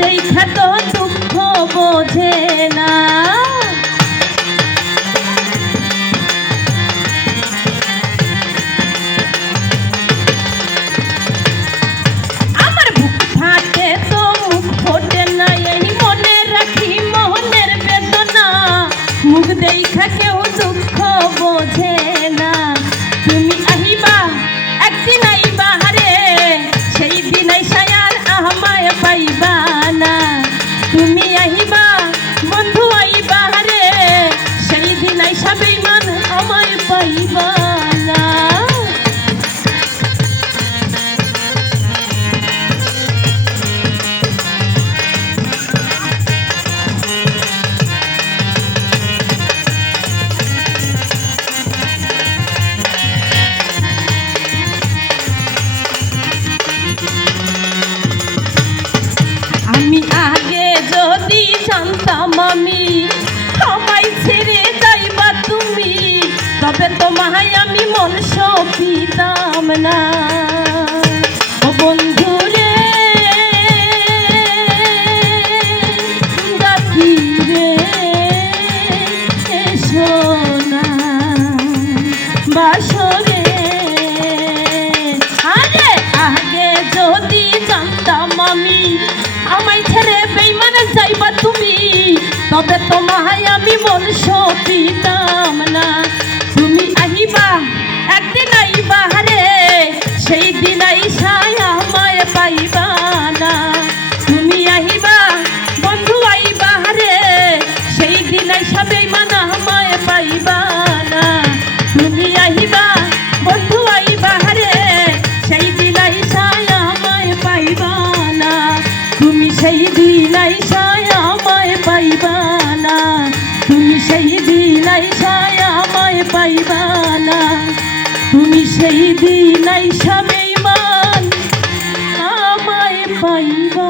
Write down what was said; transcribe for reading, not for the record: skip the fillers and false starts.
দেখা তো দুঃখ বোঝে না। আমার বুক ফাটে তো মুখ ফোটে না, এই মনে রাখি মোহনের বেদনা। মুখ দেখা কেউ দুঃখ বোঝে না। তুমি আহিবা একদিন আইবা রে, সেই দিন আইসায়ার আমায় পাইবা না। তুমি আহিবা বন্ধু আইবা রে, সেই দিন আইসা বেঈমান আমায় পাইবা না। আমি আগে যদি জানতাম আমি আমায় ছেড়ে যাইবা তুমি, তবে তোমায় আমি মন সপিতাম না। ও বন্ধু রে ডাকি রে এসো না বাসরে। আরে আগে যদি জানতাম আমি আমায় ছেড়ে বেঈমান যাইবা তুমি, তবে তোমায় আমি মন সপিতাম না। তুমি আহিবা একদিন আইবা রে, সেই দিন আইসায় আমায় পাইবা না। তুমি আহিবা বন্ধু আইবা রে, সেই দিন আইসা বেঈমান আমায় পাইবা না। তুমি আহিবা বন্ধু আইবা রে, সেই দিন আইসায় আমায় পাইবা না। তুমি সেই দিন আইসায় আমায় পাইবা না। তুমি সেই দিন আইসায় আমায় পাইবা না। তুমি সেই দিন আইসা বেঈমান আমায় পাইবা।